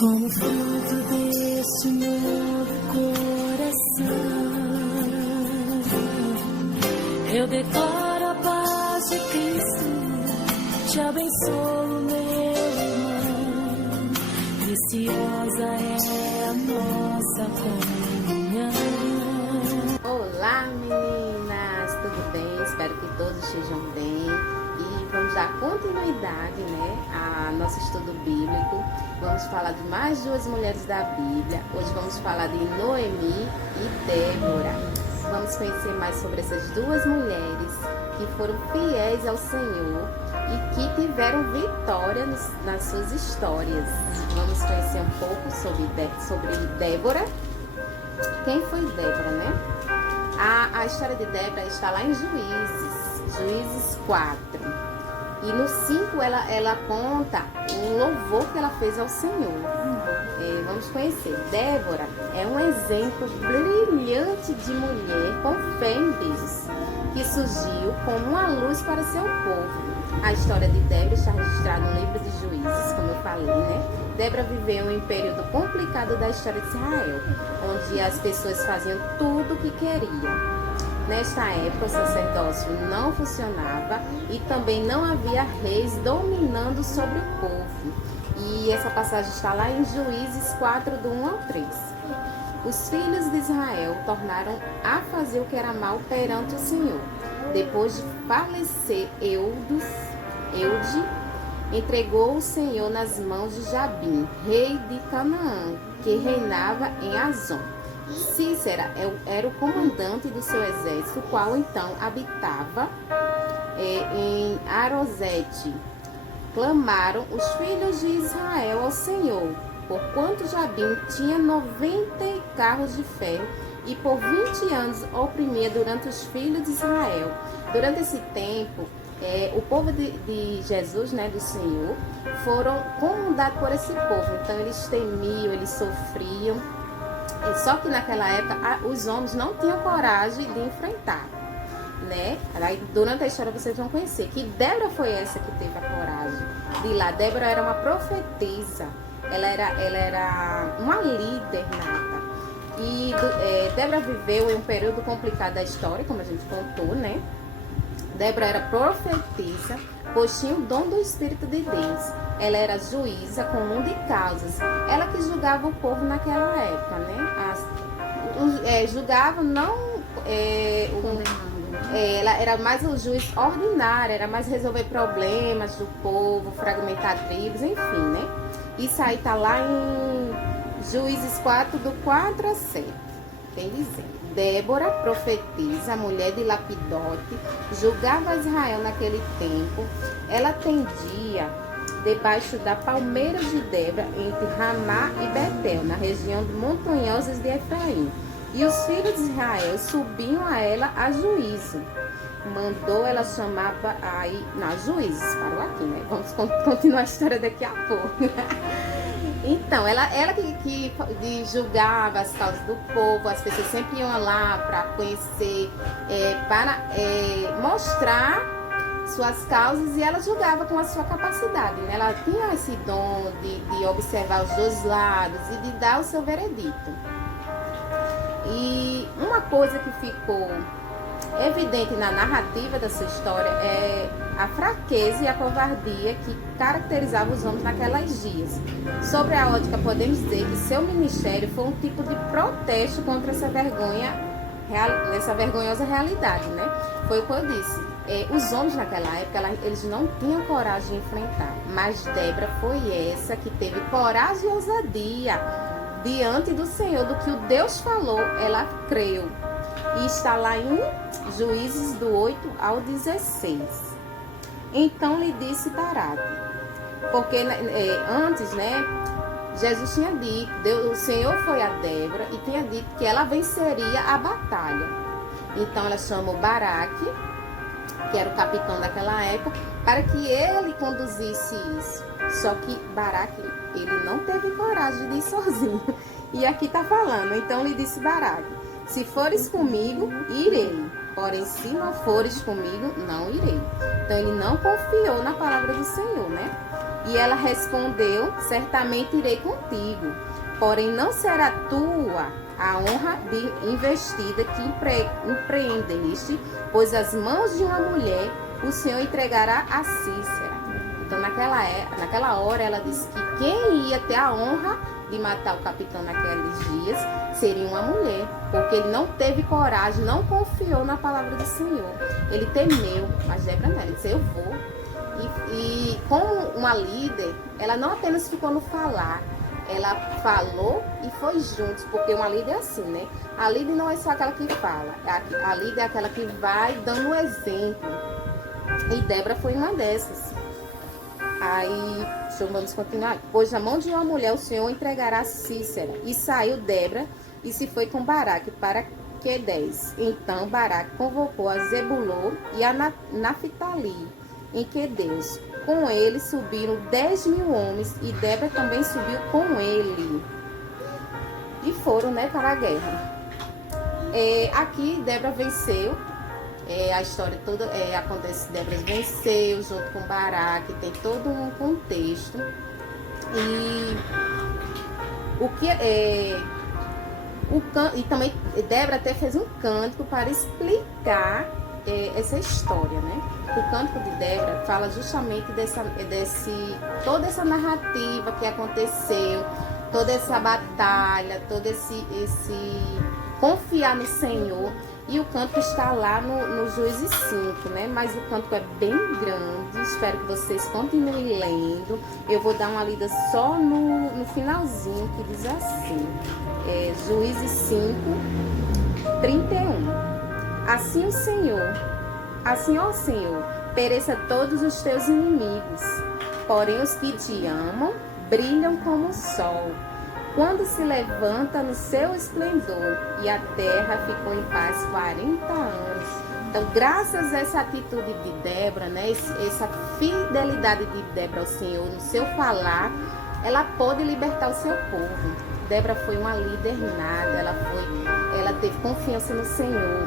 Como fruto deste novo coração, eu declaro a paz de Cristo, te abençoo, meu irmão. Preciosa é a nossa comunhão. Olá, meninas, tudo bem? Espero que todos estejam bem. E vamos dar continuidade, ao nosso estudo bíblico. Vamos falar de mais duas mulheres da Bíblia. Hoje vamos falar de Noemi e Débora. Vamos conhecer mais sobre essas duas mulheres que foram fiéis ao Senhor e que tiveram vitória nas suas histórias. Vamos conhecer um pouco sobre Débora. Quem foi Débora, né? A história de Débora está lá em Juízes 4. E no 5 ela conta um louvor que ela fez ao Senhor. Vamos conhecer. Débora é um exemplo brilhante de mulher com fé em Deus, que surgiu como uma luz para seu povo. A história de Débora está registrada no livro de Juízes, como eu falei, né? Débora viveu em um período complicado da história de Israel, onde as pessoas faziam tudo o que queriam. Nesta época, o sacerdócio não funcionava e também não havia reis dominando sobre o povo. E essa passagem está lá em Juízes 4, do 1 ao 3. Os filhos de Israel tornaram a fazer o que era mal perante o Senhor. Depois de falecer Eude, entregou o Senhor nas mãos de Jabim, rei de Canaã, que reinava em Azon. Cícera era o comandante do seu exército, o qual então habitava em Arosete. Clamaram os filhos de Israel ao Senhor, porquanto Jabim tinha 90 carros de ferro e por 20 anos oprimia durante os filhos de Israel. Durante esse tempo, o povo de Jesus, do Senhor, foram comandados por esse povo. Então eles temiam, eles sofriam. Só que naquela época os homens não tinham coragem de enfrentar, Aí, durante a história vocês vão conhecer que Débora foi essa que teve a coragem de ir lá. Débora era uma profetisa, ela era uma líder nata. E Débora viveu em um período complicado da história, como a gente contou, Débora era profetisa, pois tinha o dom do Espírito de Deus. Ela era juíza comum de causas. Ela que julgava o povo naquela época, julgava não... ela era mais o juiz ordinário, era mais resolver problemas do povo, fragmentar tribos, enfim, Isso aí tá lá em Juízes 4, do 4 a 7. Bem dizendo. Débora, profetisa, mulher de Lapidote, julgava Israel naquele tempo. Ela atendia debaixo da palmeira de Débora, entre Ramá e Betel, na região montanhosas de Efraim. E os filhos de Israel subiam a ela a juízo. Mandou ela chamar aí nas juízes. Parou aqui, Vamos continuar a história daqui a pouco. Então, ela que julgava as causas do povo. As pessoas sempre iam lá para conhecer, para mostrar suas causas, e ela julgava com a sua capacidade, Ela tinha esse dom de observar os dois lados e de dar o seu veredito. E uma coisa que ficou evidente na narrativa da sua história é a fraqueza e a covardia que caracterizavam os homens naquelas dias. Sobre a ótica, podemos dizer que seu ministério foi um tipo de protesto contra essa vergonhosa realidade, Foi o que eu disse. Os homens naquela época, eles não tinham coragem de enfrentar, mas Débora foi essa que teve coragem e ousadia diante do Senhor, do que o Deus falou, ela creu. E está lá em Juízes do 8 ao 16. Então lhe disse Baraque, porque antes, Jesus tinha dito, o Senhor foi a Débora e tinha dito que ela venceria a batalha. Então ela chamou Baraque, que era o capitão daquela época, para que ele conduzisse isso. Só que Baraque, ele não teve coragem de ir sozinho. E aqui está falando, então lhe disse Baraque: se fores comigo, irei. Porém, se não fores comigo, não irei. Então ele não confiou na palavra do Senhor, E ela respondeu: certamente irei contigo, porém não será tua a honra de investida que empreendeste, pois as mãos de uma mulher o Senhor entregará a Cícera. Então naquela hora ela disse que quem ia ter a honra de matar o capitão naqueles dias seria uma mulher, porque ele não teve coragem, não confiou na palavra do Senhor. Ele temeu, mas Débora não, ele disse: eu vou. E como uma líder, ela não apenas ficou no falar, ela falou e foi juntos, porque uma líder é assim, né? A líder não é só aquela que fala, a líder é aquela que vai dando o exemplo. E Débora foi uma dessas. Aí, vamos continuar. Pois na mão de uma mulher o Senhor entregará Cícera. E saiu Débora e se foi com Baraque para Quedes. Então Baraque convocou a Zebulon e a Naphtali em Quedes. Com ele subiram 10.000 homens e Débora também subiu com ele. E foram, né, para a guerra. Aqui Débora venceu. A história toda acontece, Débora venceu junto com Baraque, tem todo um contexto. E e também Débora até fez um cântico para explicar essa história, né? O cântico de Débora fala justamente toda essa narrativa que aconteceu, toda essa batalha, todo esse confiar no Senhor. E o cântico está lá no Juízes 5, né? Mas o cântico é bem grande, espero que vocês continuem lendo. Eu vou dar uma lida só no finalzinho, que diz assim, Juízes 5, 31. Assim, ó Senhor, pereça todos os teus inimigos, porém os que te amam brilham como o sol, quando se levanta no seu esplendor, e a terra ficou em paz 40 anos. Então, graças a essa atitude de Débora, né, essa fidelidade de Débora ao Senhor, no seu falar, ela pôde libertar o seu povo. Débora foi uma líder nata, ela teve confiança no Senhor.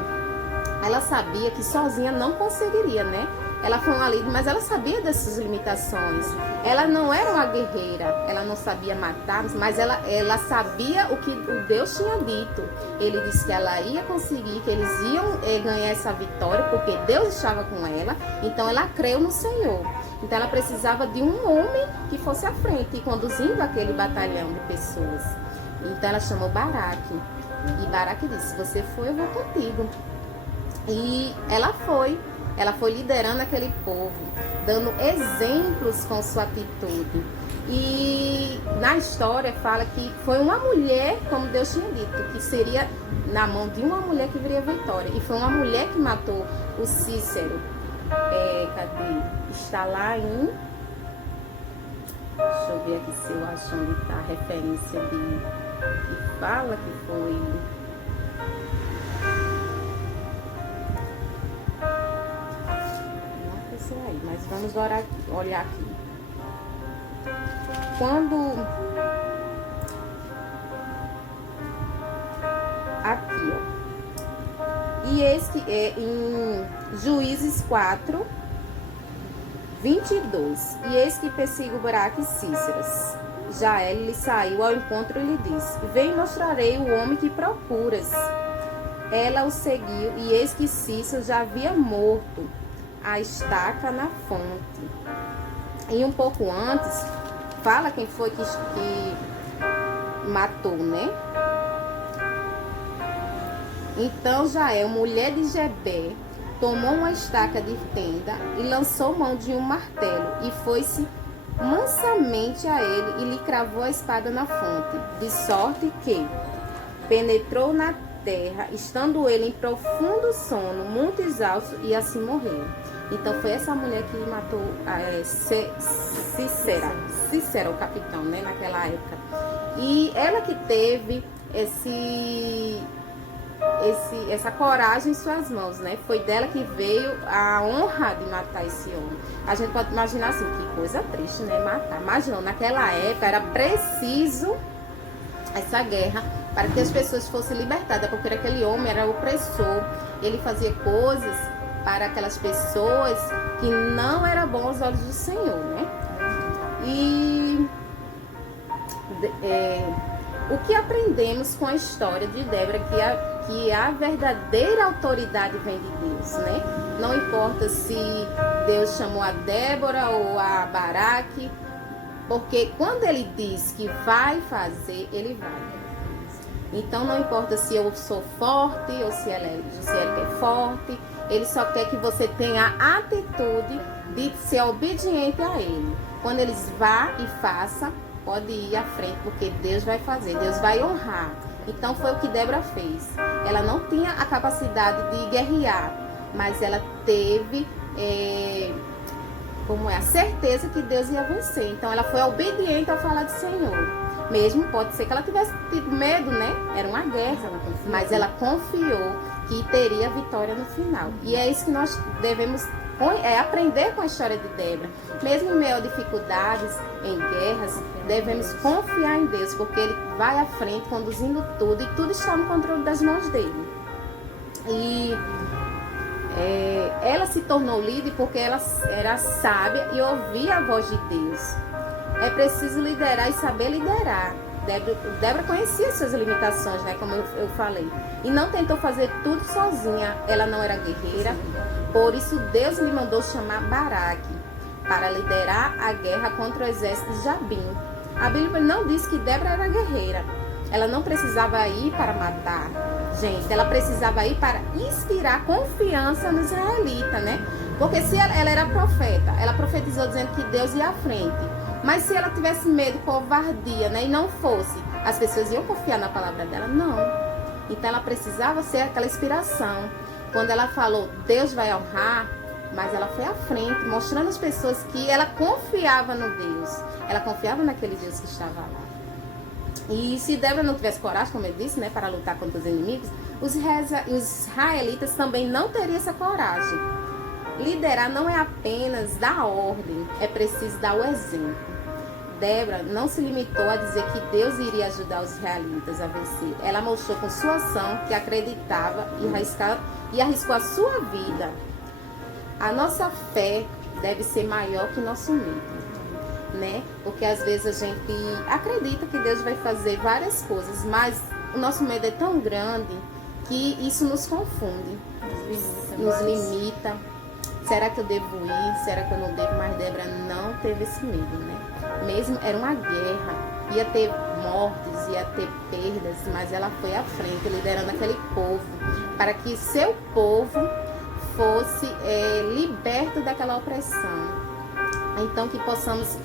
Ela sabia que sozinha não conseguiria, né? Ela foi uma líder, mas ela sabia dessas limitações. Ela não era uma guerreira, ela não sabia matar, mas ela sabia o que o Deus tinha dito. Ele disse que ela ia conseguir, que eles iam ganhar essa vitória, porque Deus estava com ela. Então ela creu no Senhor. Então ela precisava de um homem que fosse à frente, conduzindo aquele batalhão de pessoas. Então ela chamou Baraque. E Baraque disse: se você for, eu vou contigo. E ela foi liderando aquele povo, dando exemplos com sua atitude. E na história fala que foi uma mulher, como Deus tinha dito, que seria na mão de uma mulher que viria a vitória. E foi uma mulher que matou o Cícero. Cadê? Está lá em... Deixa eu ver aqui se eu acho onde está a referência que fala que foi... Aí, mas vamos olhar aqui. Quando aqui, ó. E esse é em Juízes 4, 22. E eis que persigo Baraque e Cíceras. Jael lhe saiu ao encontro e lhe disse: vem, mostrarei o homem que procuras. Ela o seguiu, e eis que Cícero já havia morto a estaca na fonte. E um pouco antes, fala quem foi que matou, né? Então Jael, mulher de Jebé, tomou uma estaca de tenda e lançou mão de um martelo e foi-se mansamente a ele e lhe cravou a espada na fonte, de sorte que penetrou na terra, estando ele em profundo sono, muito exausto, e assim morreu. Então foi essa mulher que matou Cícera, o capitão, né, naquela época. E ela que teve essa coragem em suas mãos, né? Foi dela que veio a honra de matar esse homem. A gente pode imaginar assim, que coisa triste, né? Matar. Mas não, naquela época era preciso essa guerra para que as pessoas fossem libertadas, porque aquele homem era opressor. Ele fazia coisas para aquelas pessoas que não era bom aos olhos do Senhor, né? E o que aprendemos com a história de Débora, que a verdadeira autoridade vem de Deus, né? Não importa se Deus chamou a Débora ou a Baraque, porque quando ele diz que vai fazer, ele vai. Então não importa se eu sou forte ou se ela é forte, ele só quer que você tenha a atitude de ser obediente a ele. Quando eles vá e faça, pode ir à frente, porque Deus vai fazer, Deus vai honrar. Então foi o que Débora fez. Ela não tinha a capacidade de guerrear, mas ela teve a certeza que Deus ia vencer. Então ela foi obediente ao falar do Senhor. Mesmo pode ser que ela tivesse tido medo, né? Era uma guerra, mas ela confiou que teria vitória no final. E é isso que nós devemos aprender com a história de Débora. Mesmo em meio a dificuldades, em guerras, devemos confiar em Deus, porque Ele vai à frente, conduzindo tudo, e tudo está no controle das mãos dele. E ela se tornou líder porque ela era sábia e ouvia a voz de Deus. É preciso liderar e saber liderar. Débora conhecia suas limitações, né, como eu falei, e não tentou fazer tudo sozinha. Ela não era guerreira, por isso Deus lhe mandou chamar Baraque para liderar a guerra contra o exército de Jabim. A Bíblia não diz que Débora era guerreira. Ela não precisava ir para matar, gente. Ela precisava ir para inspirar confiança nos israelitas, né? Porque se ela era profeta, ela profetizou dizendo que Deus ia à frente. Mas se ela tivesse medo, covardia, né, e não fosse, as pessoas iam confiar na palavra dela? Não. Então ela precisava ser aquela inspiração. Quando ela falou, Deus vai honrar, mas ela foi à frente, mostrando às pessoas que ela confiava no Deus. Ela confiava naquele Deus que estava lá. E se Débora não tivesse coragem, como eu disse, né, para lutar contra os inimigos, os israelitas também não teriam essa coragem. Liderar não é apenas dar ordem, é preciso dar o exemplo. Débora não se limitou a dizer que Deus iria ajudar os israelitas a vencer. Ela mostrou com sua ação que acreditava e arriscou a sua vida. A nossa fé deve ser maior que o nosso medo, né? Porque às vezes a gente acredita que Deus vai fazer várias coisas, mas o nosso medo é tão grande que isso nos confunde, nos limita. Será que eu devo ir? Será que eu não devo? Mas Débora não teve esse medo, né? Mesmo era uma guerra, ia ter mortes, ia ter perdas, mas ela foi à frente, liderando aquele povo, para que seu povo fosse liberto daquela opressão. Então que possamos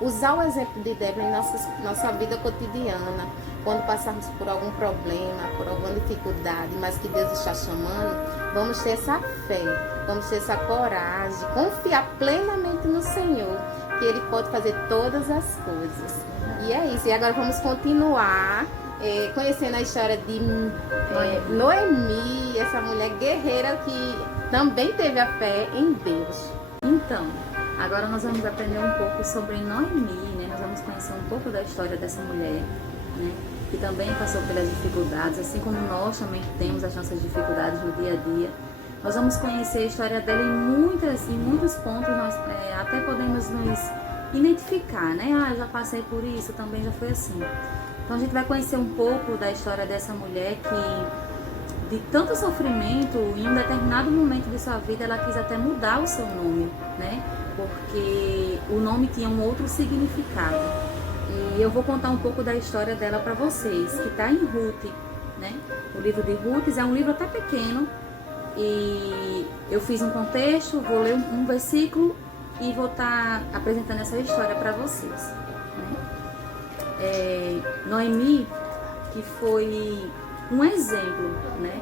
usar o exemplo de Débora em nossa vida cotidiana, quando passarmos por algum problema, por alguma dificuldade, mas que Deus está chamando, vamos ter essa fé, vamos ter essa coragem, confiar plenamente no Senhor, que Ele pode fazer todas as coisas. E é isso. E agora vamos continuar conhecendo a história de Noemi, essa mulher guerreira que também teve a fé em Deus. Então, agora nós vamos aprender um pouco sobre Noemi, né? Nós vamos conhecer um pouco da história dessa mulher, né, que também passou pelas dificuldades, assim como nós também temos as nossas dificuldades no dia a dia. Nós vamos conhecer a história dela em muitos pontos, nós até podemos nos identificar, né? Ah, já passei por isso, também já foi assim. Então a gente vai conhecer um pouco da história dessa mulher que, de tanto sofrimento, em um determinado momento de sua vida, ela quis até mudar o seu nome, né? Porque o nome tinha um outro significado. E eu vou contar um pouco da história dela para vocês, que está em Ruth, né? O livro de Ruth é um livro até pequeno, e eu fiz um contexto, vou ler um versículo e vou estar apresentando essa história para vocês, né? Noemi, que foi um exemplo, né,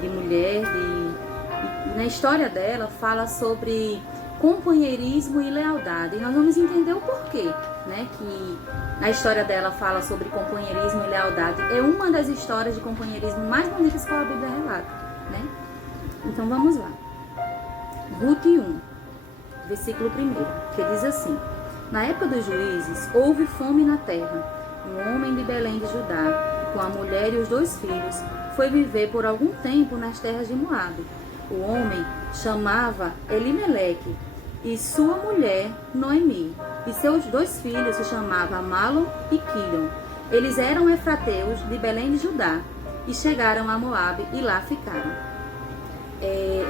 de mulher, e na história dela fala sobre companheirismo e lealdade. E nós vamos entender o porquê, né, que a história dela fala sobre companheirismo e lealdade. É uma das histórias de companheirismo mais bonitas que a Bíblia relata, né? Então vamos lá. Ruth 1, versículo 1, que diz assim: Na época dos juízes, houve fome na terra. Um homem de Belém de Judá, com a mulher e os 2 filhos, foi viver por algum tempo nas terras de Moabe. O homem chamava Elimeleque e sua mulher Noemi. e seus 2 filhos se chamavam Malom e Quilion. Eles eram efrateus de Belém de Judá e chegaram a Moabe e lá ficaram.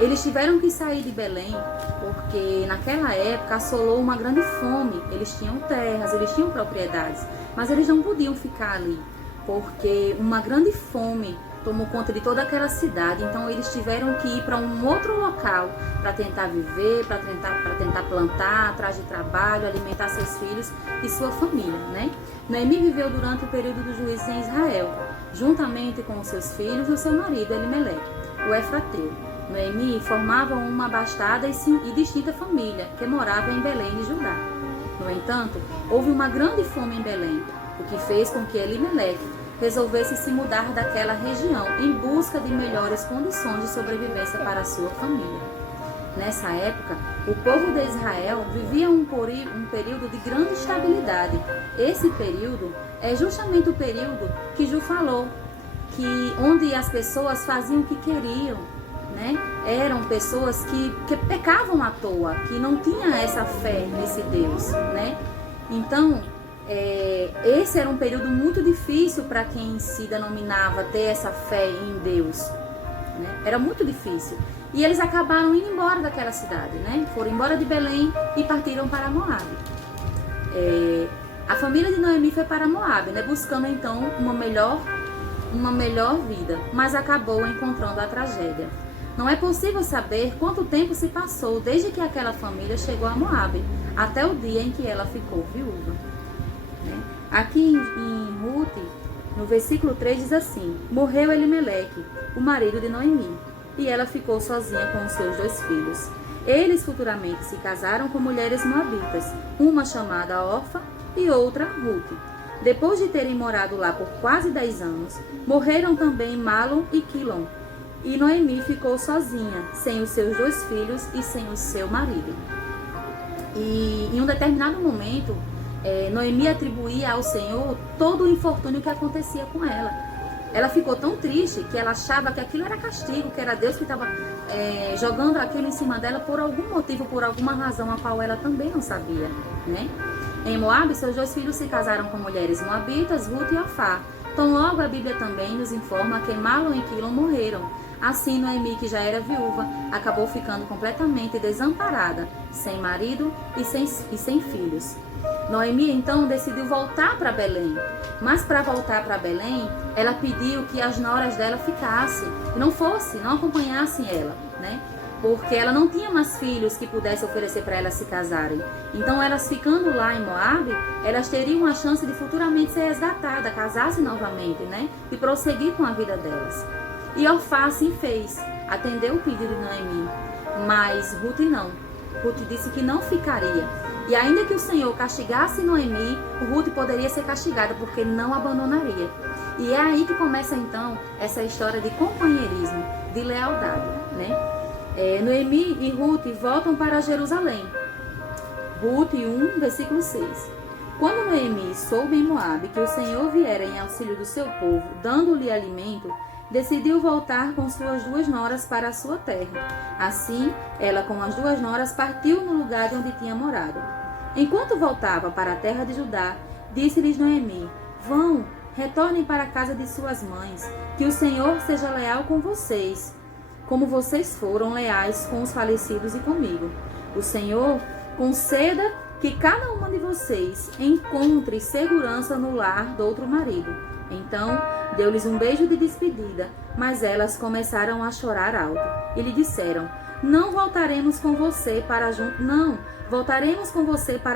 Eles tiveram que sair de Belém porque naquela época assolou uma grande fome. Eles tinham terras, eles tinham propriedades, mas eles não podiam ficar ali porque uma grande fome tomou conta de toda aquela cidade. Então eles tiveram que ir para um outro local para tentar viver, para tentar plantar, atrás de trabalho, alimentar seus filhos e sua família, né? Noemi viveu durante o período dos juízes em Israel, juntamente com os seus filhos e o seu marido Elimeleque, o efrateu. Noemi formava uma abastada e distinta família que morava em Belém de Judá. No entanto, houve uma grande fome em Belém, o que fez com que Elimeleque resolvesse se mudar daquela região em busca de melhores condições de sobrevivência para a sua família. Nessa época, o povo de Israel vivia um período de grande estabilidade. Esse período é justamente o período que Ju falou, onde as pessoas faziam o que queriam, né? Eram pessoas que pecavam à toa, que não tinham essa fé nesse Deus, né? Então, esse era um período muito difícil para quem se denominava ter essa fé em Deus, né? Era muito difícil. E eles acabaram indo embora daquela cidade, né? Foram embora de Belém e partiram para Moabe. A família de Noemi foi para Moabe, né? Buscando então uma melhor vida, mas acabou encontrando a tragédia. Não é possível saber quanto tempo se passou desde que aquela família chegou a Moabe até o dia em que ela ficou viúva. Aqui em Ruth, no versículo 3 diz assim: morreu Elimeleque, o marido de Noemi, e ela ficou sozinha com os seus 2 filhos. Eles futuramente se casaram com mulheres moabitas, uma chamada Orfa e outra Ruth. Depois de terem morado lá por quase 10 anos, morreram também Malom e Quilion, e Noemi ficou sozinha, sem os seus 2 filhos e sem o seu marido. E em um determinado momento, Noemi atribuía ao Senhor todo o infortúnio que acontecia com ela. Ela ficou tão triste que ela achava que aquilo era castigo, que era Deus que estava jogando aquilo em cima dela por algum motivo, por alguma razão a qual ela também não sabia, né? Em Moabe, seus 2 filhos se casaram com mulheres moabitas, Ruth e Orfá. Então logo a Bíblia também nos informa que Malom e Quilion morreram. Assim, Noemi, que já era viúva, acabou ficando completamente desamparada, sem marido e sem filhos. Noemi, então, decidiu voltar para Belém. Mas para voltar para Belém, ela pediu que as noras dela ficassem, não acompanhassem ela, né? Porque ela não tinha mais filhos que pudessem oferecer para elas se casarem. Então, elas ficando lá em Moabe, elas teriam a chance de futuramente ser resgatadas, casar-se novamente, né? E prosseguir com a vida delas. E Orfá assim fez, atendeu o pedido de Noemi, mas Ruth não. Ruth disse que não ficaria. E ainda que o Senhor castigasse Noemi, Ruth poderia ser castigada porque não abandonaria. E é aí que começa então essa história de companheirismo, de lealdade, né? Noemi e Ruth voltam para Jerusalém. Ruth 1, versículo 6. Quando Noemi soube em Moabe que o Senhor viera em auxílio do seu povo, dando-lhe alimento, decidiu voltar com suas 2 noras para a sua terra. Assim, ela com as 2 noras partiu no lugar de onde tinha morado. Enquanto voltava para a terra de Judá, disse-lhes Noemi: vão, retornem para a casa de suas mães, que o Senhor seja leal com vocês, como vocês foram leais com os falecidos e comigo. O Senhor conceda que cada uma de vocês encontre segurança no lar do outro marido. Então, deu-lhes um beijo de despedida, mas elas começaram a chorar alto. E lhe disseram: voltaremos com você para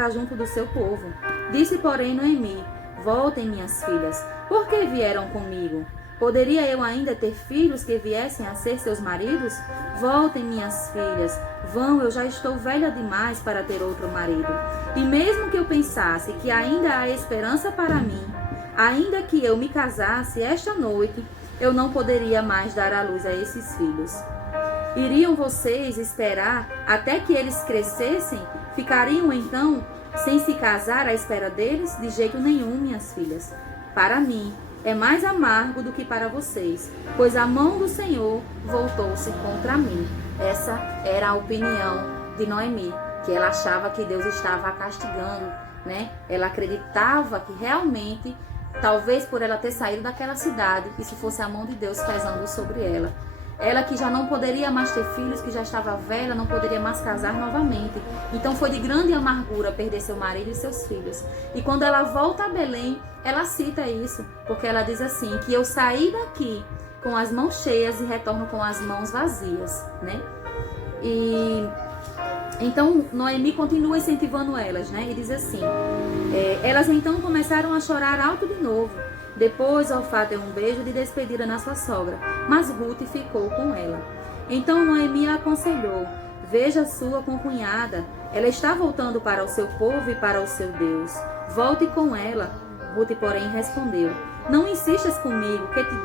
junto do seu povo. Disse, porém, Noemi: voltem, minhas filhas, por que vieram comigo? Poderia eu ainda ter filhos que viessem a ser seus maridos? Voltem, minhas filhas, vão, eu já estou velha demais para ter outro marido. E mesmo que eu pensasse que ainda há esperança para mim, ainda que eu me casasse esta noite, eu não poderia mais dar à luz a esses filhos. Iriam vocês esperar até que eles crescessem? Ficariam então sem se casar à espera deles? De jeito nenhum, minhas filhas. Para mim, é mais amargo do que para vocês, pois a mão do Senhor voltou-se contra mim. Essa era a opinião de Noemi, que ela achava que Deus estava a castigando, né? Ela acreditava que realmente, talvez por ela ter saído daquela cidade, isso fosse a mão de Deus pesando sobre ela. Ela que já não poderia mais ter filhos, que já estava velha, não poderia mais casar novamente. Então foi de grande amargura perder seu marido e seus filhos. E quando ela volta a Belém, ela cita isso, porque ela diz assim, que eu saí daqui com as mãos cheias e retorno com as mãos vazias, né? E então Noemi continua incentivando elas, né? E diz assim, elas então começaram a chorar alto de novo. Depois Orfá deu um beijo de despedida na sua sogra, mas Ruth ficou com ela. Então Noemi a aconselhou, veja sua concunhada, ela está voltando para o seu povo e para o seu Deus. Volte com ela. Ruth, porém, respondeu, não insistas comigo que te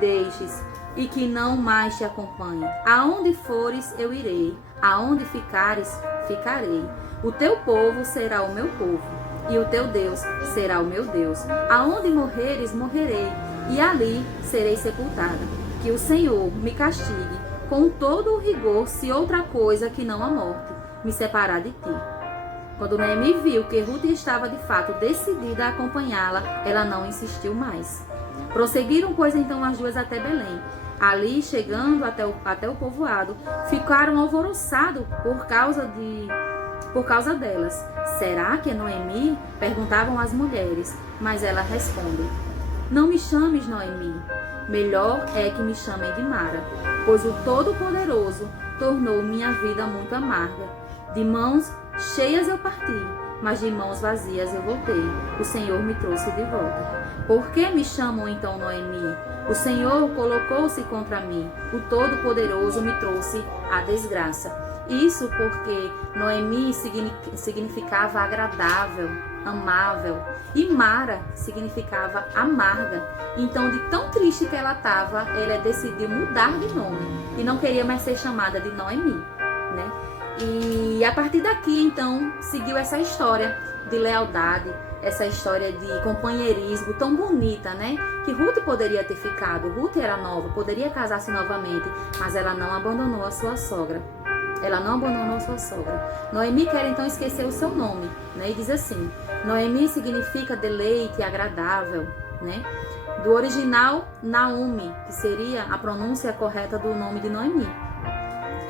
deixes e que não mais te acompanhe. Aonde fores, eu irei. Aonde ficares, ficarei. O teu povo será o meu povo, e o teu Deus será o meu Deus. Aonde morreres, morrerei, e ali serei sepultada. Que o Senhor me castigue com todo o rigor, se outra coisa que não a morte me separar de ti. Quando Noemi viu que Ruth estava de fato decidida a acompanhá-la, ela não insistiu mais. Prosseguiram, pois, então as duas até Belém. Ali, chegando até o povoado, ficaram alvoroçados por causa delas. Será que é Noemi? Perguntavam as mulheres, mas ela responde, não me chames Noemi, melhor é que me chamem de Mara, pois o Todo-Poderoso tornou minha vida muito amarga. De mãos cheias eu parti, mas de mãos vazias eu voltei. O Senhor me trouxe de volta. Por que me chamam então Noemi? O Senhor colocou-se contra mim. O Todo-Poderoso me trouxe a desgraça. Isso porque Noemi significava agradável, amável. E Mara significava amarga. Então, de tão triste que ela estava, ela decidiu mudar de nome. E não queria mais ser chamada de Noemi, né? E a partir daqui, então, seguiu essa história de lealdade, essa história de companheirismo tão bonita, né? Que Ruth poderia ter ficado. Ruth era nova, poderia casar-se novamente, mas ela não abandonou a sua sogra. Ela não abandonou a sua sogra. Noemi quer então esquecer o seu nome, né? E diz assim, Noemi significa deleite, agradável, né? Do original, Naomi, que seria a pronúncia correta do nome de Noemi.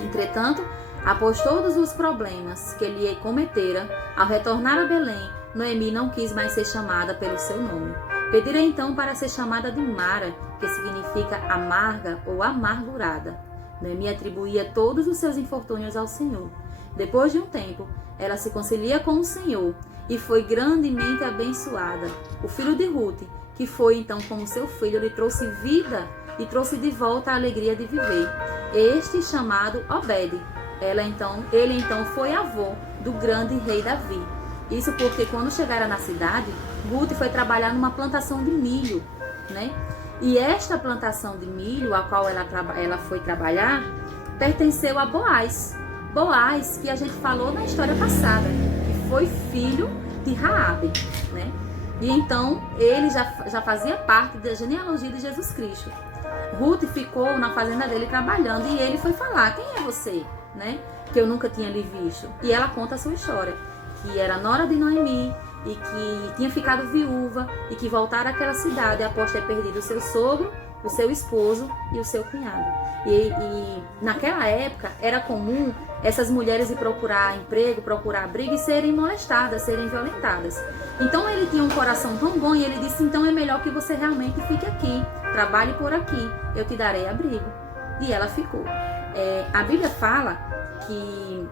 Entretanto, após todos os problemas que ele cometera, ao retornar a Belém, Noemi não quis mais ser chamada pelo seu nome. Pedira então para ser chamada de Mara, que significa amarga ou amargurada. Noemi atribuía todos os seus infortúnios ao Senhor. Depois de um tempo, ela se concilia com o Senhor e foi grandemente abençoada. O filho de Ruth, que foi então como seu filho, lhe trouxe vida e trouxe de volta a alegria de viver. Este chamado Obed. Ele então foi avô do grande rei Davi. Isso porque quando chegaram na cidade, Ruth foi trabalhar numa plantação de milho, né? E esta plantação de milho, a qual ela foi trabalhar, pertenceu a Boaz. Boaz, que a gente falou na história passada, que foi filho de Raabe, né? E então, ele já fazia parte da genealogia de Jesus Cristo. Ruth ficou na fazenda dele trabalhando e ele foi falar, quem é você, né? Que eu nunca tinha lhe visto. E ela conta a sua história, que era nora de Noemi, e que tinha ficado viúva e que voltara àquela cidade após ter perdido o seu sogro, o seu esposo e o seu cunhado. E naquela época era comum essas mulheres ir procurar emprego, procurar abrigo e serem molestadas, serem violentadas. Então ele tinha um coração tão bom e ele disse, então é melhor que você realmente fique aqui, trabalhe por aqui, eu te darei abrigo. E ela ficou. A Bíblia fala que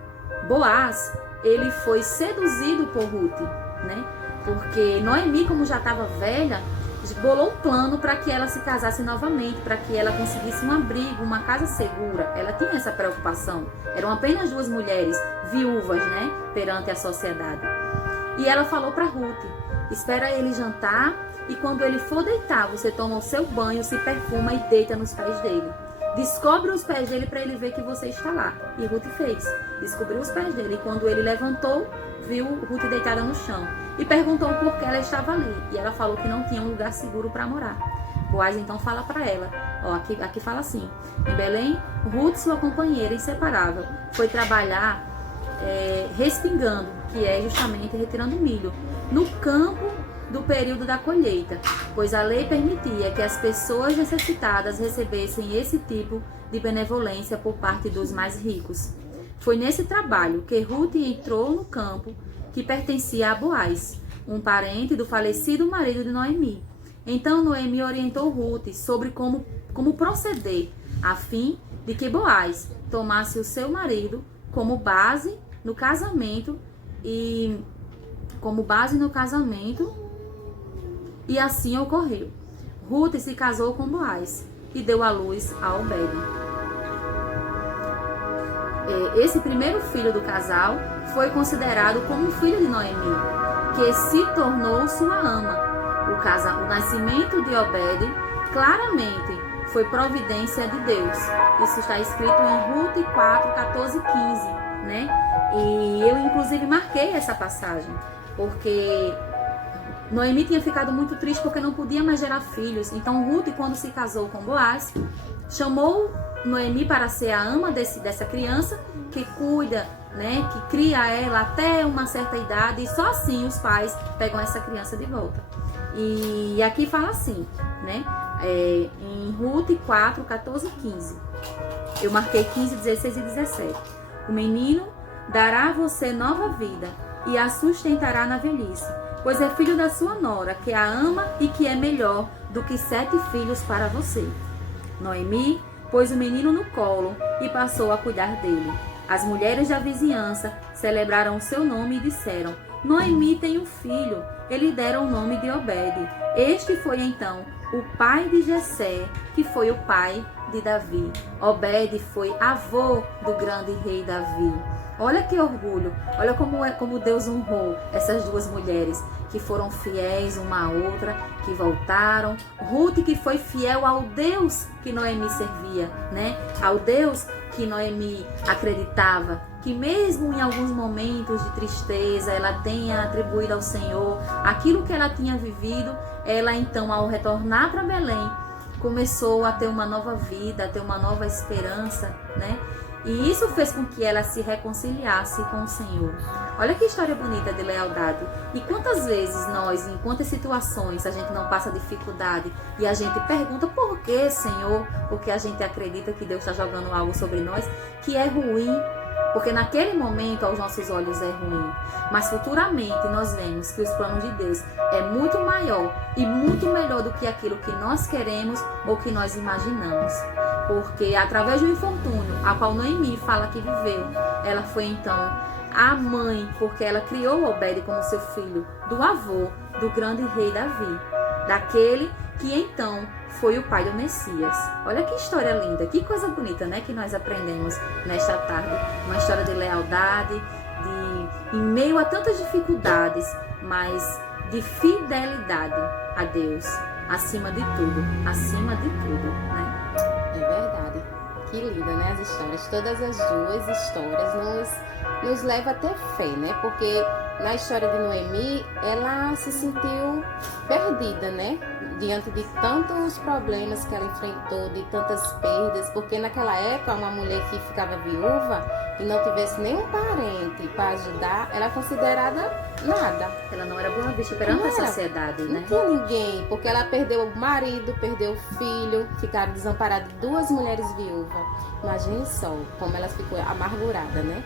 Boaz, ele foi seduzido por Ruth, né? Porque Noemi, como já estava velha, bolou um plano para que ela se casasse novamente, para que ela conseguisse um abrigo, uma casa segura. Ela tinha essa preocupação. Eram apenas duas mulheres viúvas, né, perante a sociedade. E ela falou para Ruth, espera ele jantar e quando ele for deitar, você toma o seu banho, se perfuma e deita nos pés dele. Descobre os pés dele para ele ver que você está lá. E Ruth fez. Descobriu os pés dele. E quando ele levantou, viu Ruth deitada no chão. E perguntou por que ela estava ali. E ela falou que não tinha um lugar seguro para morar. Boaz então fala para ela. Aqui fala assim. Em Belém, Ruth, sua companheira inseparável, foi trabalhar respingando, que é justamente retirando milho, no campo do período da colheita, pois a lei permitia que as pessoas necessitadas recebessem esse tipo de benevolência por parte dos mais ricos. Foi nesse trabalho que Ruth entrou no campo que pertencia a Boaz, um parente do falecido marido de Noemi. Então Noemi orientou Ruth sobre como proceder, a fim de que Boaz tomasse o seu marido como base no casamento e assim ocorreu. Ruth se casou com Boaz e deu à luz a Obed. Esse primeiro filho do casal foi considerado como um filho de Noemi, que se tornou sua ama. O nascimento de Obed claramente foi providência de Deus. Isso está escrito em Ruth 4, 14 e 15, né? E eu inclusive marquei essa passagem, porque Noemi tinha ficado muito triste porque não podia mais gerar filhos. Então Ruth, quando se casou com Boaz, chamou Noemi para ser a ama dessa criança, que cuida, né, que cria ela até uma certa idade, e só assim os pais pegam essa criança de volta. E aqui fala assim, né, em Ruth 4, 14 e 15. Eu marquei 15, 16 e 17. O menino dará a você nova vida e a sustentará na velhice, pois é filho da sua nora, que a ama e que é melhor do que 7 filhos para você. Noemi pôs o menino no colo e passou a cuidar dele. As mulheres da vizinhança celebraram o seu nome e disseram: Noemi tem um filho. Eles deram o nome de Obed. Este foi então o pai de Jessé, que foi o pai de Davi. Obed foi avô do grande rei Davi. Olha que orgulho, olha como Deus honrou essas duas mulheres que foram fiéis uma à outra, que voltaram. Ruth, que foi fiel ao Deus que Noemi servia, né? Ao Deus que Noemi acreditava, que mesmo em alguns momentos de tristeza ela tenha atribuído ao Senhor aquilo que ela tinha vivido. Ela então, ao retornar para Belém, começou a ter uma nova vida, a ter uma nova esperança, né? E isso fez com que ela se reconciliasse com o Senhor. Olha que história bonita de lealdade. E quantas vezes nós, em quantas situações, a gente não passa dificuldade e a gente pergunta: por que, Senhor? Porque a gente acredita que Deus está jogando algo sobre nós que é ruim. Porque naquele momento, aos nossos olhos, é ruim. Mas futuramente nós vemos que os planos de Deus é muito maior e muito melhor do que aquilo que nós queremos ou que nós imaginamos. Porque através do infortúnio, a qual Noemi fala que viveu, ela foi então a mãe, porque ela criou Obed como seu filho, do avô do grande rei Davi, daquele que então foi o pai do Messias. Olha que história linda, que coisa bonita, né, que nós aprendemos nesta tarde. Uma história de lealdade, em meio a tantas dificuldades, mas de fidelidade a Deus, acima de tudo, né? É verdade. Que linda, né, as histórias. Todas as duas histórias nos levam a ter fé, né? Porque na história de Noemi, ela se sentiu perdida, né? Diante de tantos problemas que ela enfrentou, de tantas perdas, porque naquela época uma mulher que ficava viúva e não tivesse nenhum parente para ajudar, era considerada nada. Ela não era boa vista perante a sociedade, né? Não tinha ninguém, porque ela perdeu o marido, perdeu o filho, ficaram desamparadas 2 mulheres viúvas. Imagine só como ela ficou amargurada, né?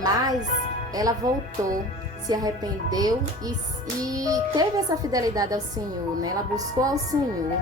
Mas ela voltou, se arrependeu e teve essa fidelidade ao Senhor, né? Ela buscou ao Senhor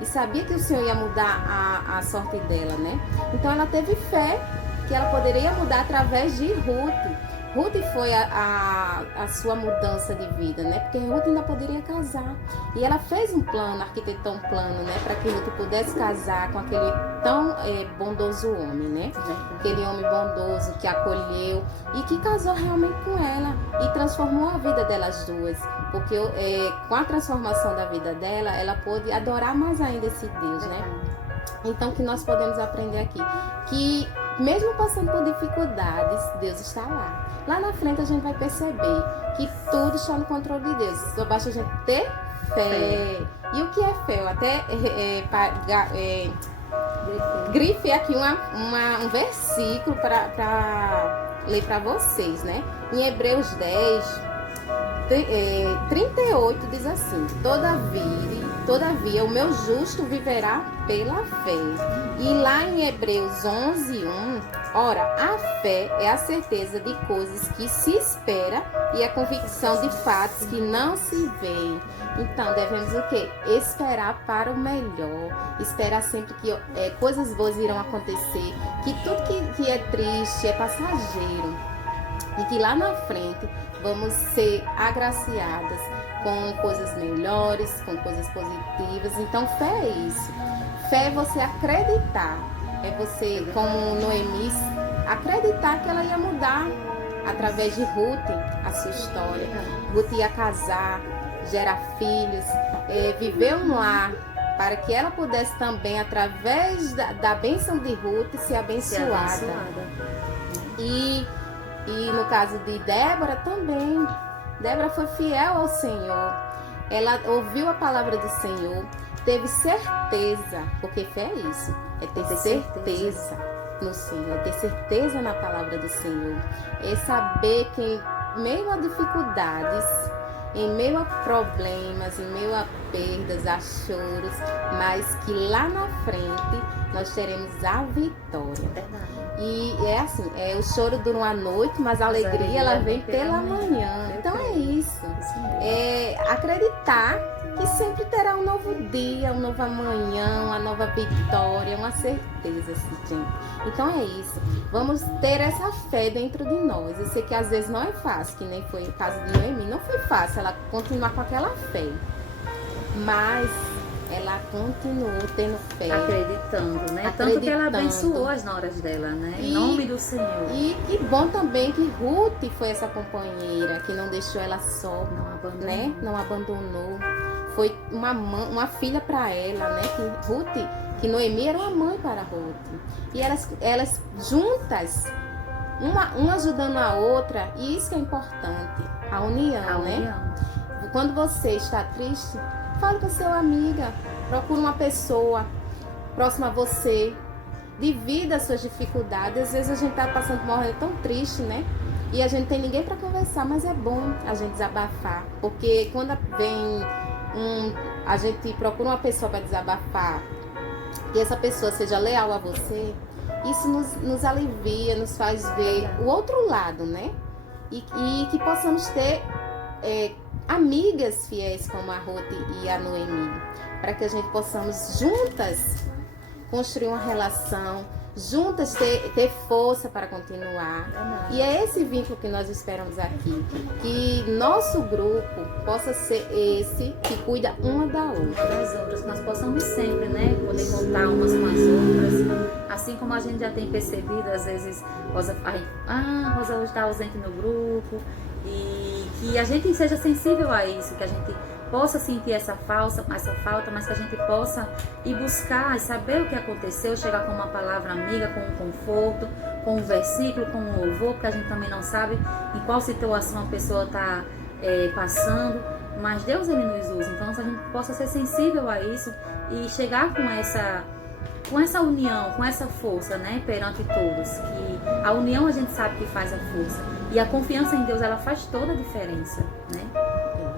e sabia que o Senhor ia mudar a sorte dela, né? Então ela teve fé que ela poderia mudar através de Ruth. Ruth foi a sua mudança de vida, né? Porque Ruth ainda poderia casar. E ela fez um plano, arquitetou um plano, né? Para que Ruth pudesse casar com aquele tão bondoso homem, né? Aquele homem bondoso que acolheu e que casou realmente com ela e transformou a vida delas duas. Porque com a transformação da vida dela, ela pôde adorar mais ainda esse Deus, né? Então, o que nós podemos aprender aqui? Que mesmo passando por dificuldades, Deus está lá. Lá na frente a gente vai perceber que tudo está no controle de Deus. Só basta a gente ter fé. E o que é fé? Eu até grifei aqui um versículo para ler para vocês, né? Em Hebreus 10, 38 diz assim: Todavia o meu justo viverá pela fé. E lá em Hebreus 11:1, ora, a fé é a certeza de coisas que se espera e a convicção de fatos que não se veem. Então, devemos o quê? Esperar para o melhor. Esperar sempre que coisas boas irão acontecer. Que tudo que é triste é passageiro. E que lá na frente vamos ser agraciadas com coisas melhores, com coisas positivas. Então, fé é isso. Fé é você acreditar. É você, como Noemi, acreditar que ela ia mudar através de Ruth a sua história. Ruth ia casar, gerar filhos, viver um lar, para que ela pudesse também, através da bênção de Ruth, ser abençoada. E no caso de Débora também. Débora foi fiel ao Senhor. Ela ouviu a palavra do Senhor, teve certeza, porque fé é isso, é ter certeza no Senhor, é ter certeza na palavra do Senhor, é saber que em meio a dificuldades, em meio a problemas, em meio a perdas, a choros, mas que lá na frente nós teremos a vitória. E é assim, o choro dura uma noite, mas a alegria ela vem pela manhã. Então é isso. É acreditar que sempre terá um novo dia, um novo amanhã, uma nova vitória, uma certeza, gente. Então é isso. Vamos ter essa fé dentro de nós. Eu sei que às vezes não é fácil, que nem foi o caso de Noemi. Não foi fácil ela continuar com aquela fé. Mas ela continuou tendo fé. Acreditando, né? Tanto que ela abençoou as noras dela, né? Em nome do Senhor. E que bom também que Ruth foi essa companheira que não deixou ela só, né? Não abandonou. Foi uma filha para ela, né? Que Noemi era uma mãe para Ruth. E elas juntas, uma ajudando a outra, e isso que é importante, a união, né? Quando você está triste, fale com a sua amiga, procure uma pessoa próxima a você, divida as suas dificuldades. Às vezes a gente está passando por uma hora tão triste, né? E a gente não tem ninguém para conversar, mas é bom a gente desabafar, porque quando a gente procura uma pessoa para desabafar e essa pessoa seja leal a você, isso nos alivia, nos faz ver o outro lado, né? E que possamos ter amigas fiéis como a Ruth e a Noemi, para que a gente possamos juntas construir uma relação, juntas ter força para continuar. E é esse vínculo que nós esperamos aqui, que nosso grupo possa ser esse que cuida uma da outra. Das outras, que nós possamos sempre, né, poder contar umas com as outras. Assim como a gente já tem percebido, às vezes, Rosa hoje está ausente no grupo, e que a gente seja sensível a isso, que a gente possa sentir essa falta, mas que a gente possa ir buscar e saber o que aconteceu, chegar com uma palavra amiga, com um conforto, com um versículo, com um louvor, porque a gente também não sabe em qual situação a pessoa está passando, mas Deus ele nos usa. Então, se a gente possa ser sensível a isso e chegar com essa união, com essa força, né, perante todos, que a união a gente sabe que faz a força, e a confiança em Deus ela faz toda a diferença, né?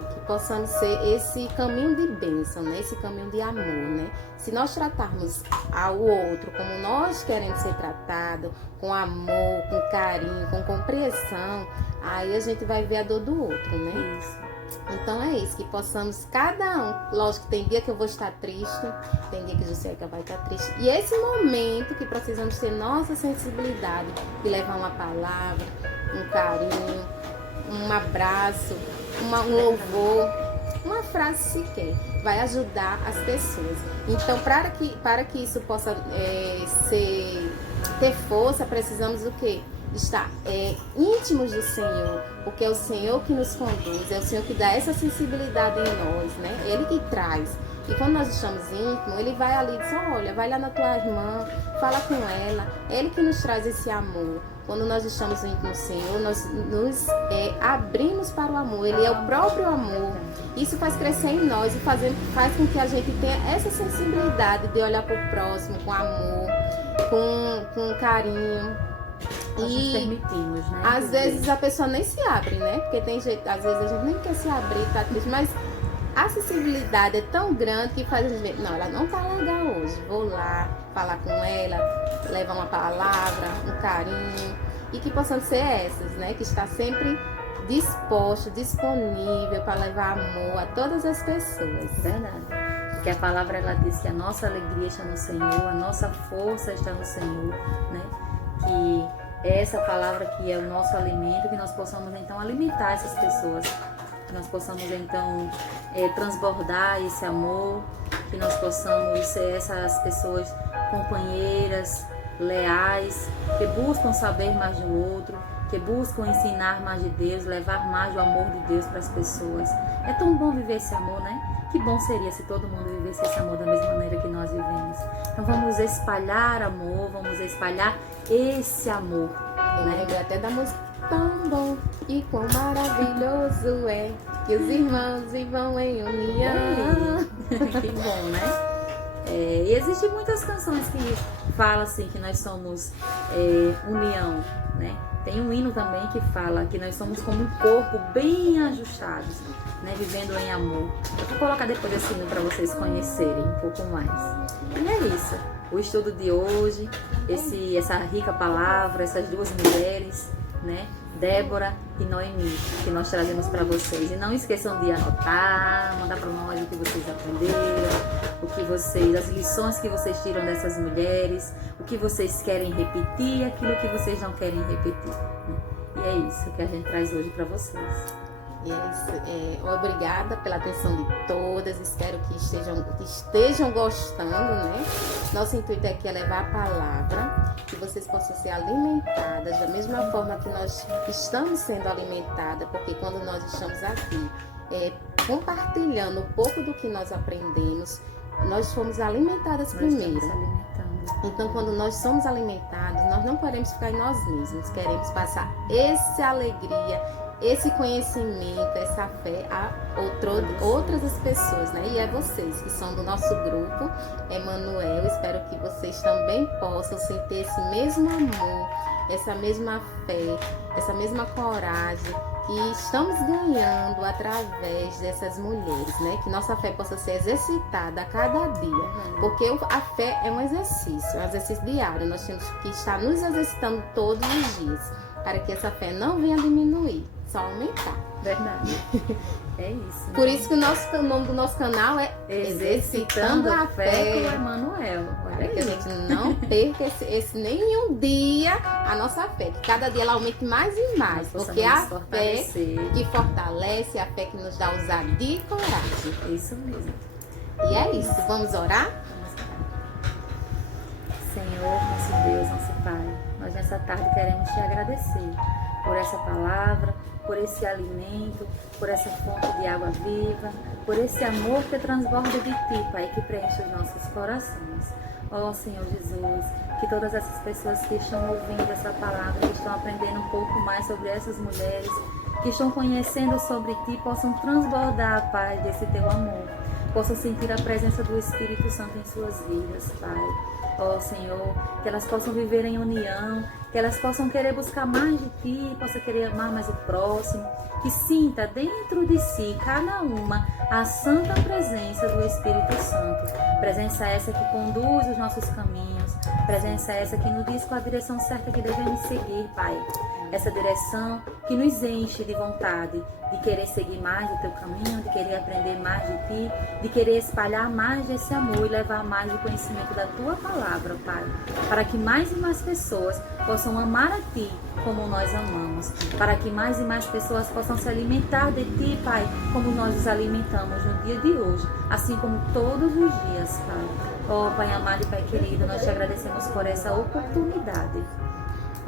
Que possamos ser esse caminho de bênção, né? Esse caminho de amor, né? Se nós tratarmos ao outro como nós queremos ser tratados, com amor, com carinho, com compreensão, aí a gente vai ver a dor do outro, né? Isso. Então é isso, que possamos cada um, lógico que tem dia que eu vou estar triste, tem dia que Juscelia vai estar triste, e esse momento que precisamos ter nossa sensibilidade de levar uma palavra, um carinho, um abraço, um louvor, uma frase sequer, vai ajudar as pessoas. Então para que isso possa ter força, precisamos do quê? Estar íntimos do Senhor, porque é o Senhor que nos conduz, é o Senhor que dá essa sensibilidade em nós, né? Ele que traz. E quando nós estamos íntimos, Ele vai ali e diz, olha, vai lá na tua irmã, fala com ela, Ele que nos traz esse amor. Quando nós estamos íntimos do Senhor, nós nos abrimos para o amor, Ele é o próprio amor. Isso faz crescer em nós e faz com que a gente tenha essa sensibilidade de olhar para o próximo com amor, com carinho. Nós nos permitimos, né? Às vezes a pessoa nem se abre, né? Porque tem jeito, às vezes a gente nem quer se abrir, tá triste, mas a acessibilidade é tão grande que faz a gente, não, ela não tá legal hoje, vou lá falar com ela, levar uma palavra, um carinho, e que possam ser essas, né? Que está sempre disposto, disponível para levar amor a todas as pessoas. Verdade. Porque a palavra ela diz que a nossa alegria está no Senhor, a nossa força está no Senhor, né? Que é essa palavra que é o nosso alimento, que nós possamos então alimentar essas pessoas, que nós possamos então transbordar esse amor, que nós possamos ser essas pessoas companheiras, leais, que buscam saber mais do outro, que buscam ensinar mais de Deus, levar mais do amor de Deus para as pessoas. É tão bom viver esse amor, né? Que bom seria se todo mundo vivesse esse amor da mesma maneira que nós vivemos. Então vamos espalhar amor, vamos espalhar esse amor. Eu lembrei até da música tão bom e quão maravilhoso é que os irmãos vivam em união. Que bom, né? E existem muitas canções que falam assim que nós somos união, né? Tem um hino também que fala que nós somos como um corpo bem ajustados, né? Vivendo em amor. Eu vou colocar depois esse hino para vocês conhecerem um pouco mais. E é isso. O estudo de hoje, essa rica palavra, essas duas mulheres, né? Débora e Noemi, que nós trazemos para vocês. E não esqueçam de anotar, mandar para nós o que vocês aprenderam, as lições que vocês tiram dessas mulheres, o que vocês querem repetir, aquilo que vocês não querem repetir, né? E é isso que a gente traz hoje para vocês. Obrigada pela atenção de todas, espero que estejam gostando, né? Nosso intuito aqui é levar a palavra, que vocês possam ser alimentadas da mesma forma que nós estamos sendo alimentadas, porque quando nós estamos aqui compartilhando um pouco do que nós aprendemos, nós fomos alimentadas primeiro. Então, quando nós somos alimentados, nós não queremos ficar em nós mesmos, queremos passar essa alegria, esse conhecimento, essa fé a outras pessoas, né? E é vocês que são do nosso grupo, Emanuel. Espero que vocês também possam sentir esse mesmo amor, essa mesma fé, essa mesma coragem que estamos ganhando através dessas mulheres, né? Que nossa fé possa ser exercitada a cada dia, porque a fé é um exercício diário. Nós temos que estar nos exercitando todos os dias, para que essa fé não venha diminuir, só aumentar. Verdade. É isso. Por isso que o nome do nosso canal é Exercitando a Fé com Emanuel. Para que a gente não perca esse nenhum dia a nossa fé, que cada dia ela aumente mais e mais, porque a fé que fortalece, a fé que nos dá ousadia e coragem. Isso mesmo. E é isso, vamos orar? Senhor, nosso Deus, nosso Pai, nós nessa tarde queremos te agradecer por essa palavra, por esse alimento, por essa fonte de água viva, por esse amor que transborda de Ti, Pai, que preenche os nossos corações. Ó Senhor Jesus, que todas essas pessoas que estão ouvindo essa palavra, que estão aprendendo um pouco mais sobre essas mulheres, que estão conhecendo sobre Ti, possam transbordar, Pai, desse Teu amor, possam sentir a presença do Espírito Santo em suas vidas, Pai. Ó Senhor, que elas possam viver em união, que elas possam querer buscar mais de Ti, possam querer amar mais o próximo, que sinta dentro de si, cada uma, a santa presença do Espírito Santo. Presença essa que conduz os nossos caminhos, presença essa que nos diz qual a direção certa que devemos seguir, Pai. Essa direção que nos enche de vontade de querer seguir mais o Teu caminho, de querer aprender mais de Ti, de querer espalhar mais desse amor e levar mais o conhecimento da Tua palavra, Pai, para que mais e mais pessoas possam amar a Ti como nós amamos, para que mais e mais pessoas possam se alimentar de Ti, Pai, como nós nos alimentamos no dia de hoje, assim como todos os dias, Pai. Ó Pai amado e Pai querido, nós te agradecemos por essa oportunidade.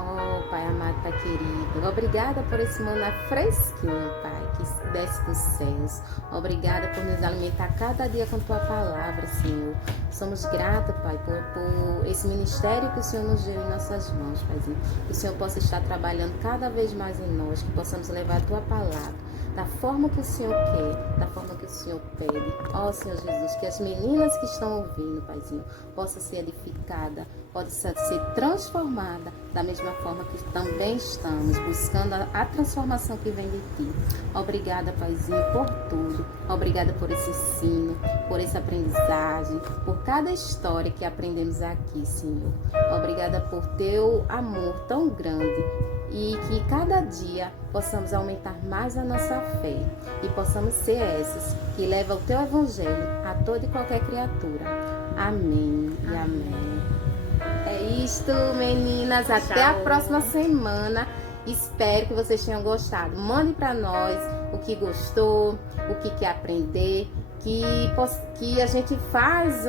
Oh, Pai amado, Pai querido, obrigada por esse maná fresquinho, Pai, que desce dos céus. Obrigada por nos alimentar cada dia com Tua palavra, Senhor. Somos gratos, Pai, por esse ministério que o Senhor nos deu em nossas mãos, Paizinho. Que o Senhor possa estar trabalhando cada vez mais em nós, que possamos levar a Tua palavra da forma que o Senhor quer, da forma que o Senhor pede. Ó Senhor Jesus, que as meninas que estão ouvindo, Paizinho, possam ser edificadas, possam ser transformadas da mesma forma que também estamos, buscando a transformação que vem de Ti. Obrigada, Paizinho, por tudo. Obrigada por esse ensino, por essa aprendizagem, por cada história que aprendemos aqui, Senhor. Obrigada por Teu amor tão grande e que cada dia possamos aumentar mais a nossa fé e possamos ser essas que levam o Teu Evangelho a toda e qualquer criatura. Amém e amém. É isto, meninas. Até a próxima semana. Espero que vocês tenham gostado. Mande para nós o que gostou, o que quer aprender, que a gente faz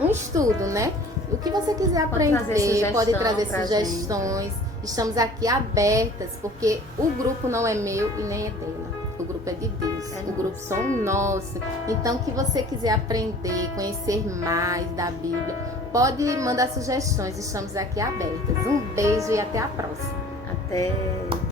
um estudo, né? O que você quiser aprender, pode trazer sugestões. Estamos aqui abertas, porque o grupo não é meu e nem é dela. O grupo é de Deus. O grupo somos nossos. Então, o que você quiser aprender, conhecer mais da Bíblia, pode mandar sugestões. Estamos aqui abertas. Um beijo e até a próxima. Até.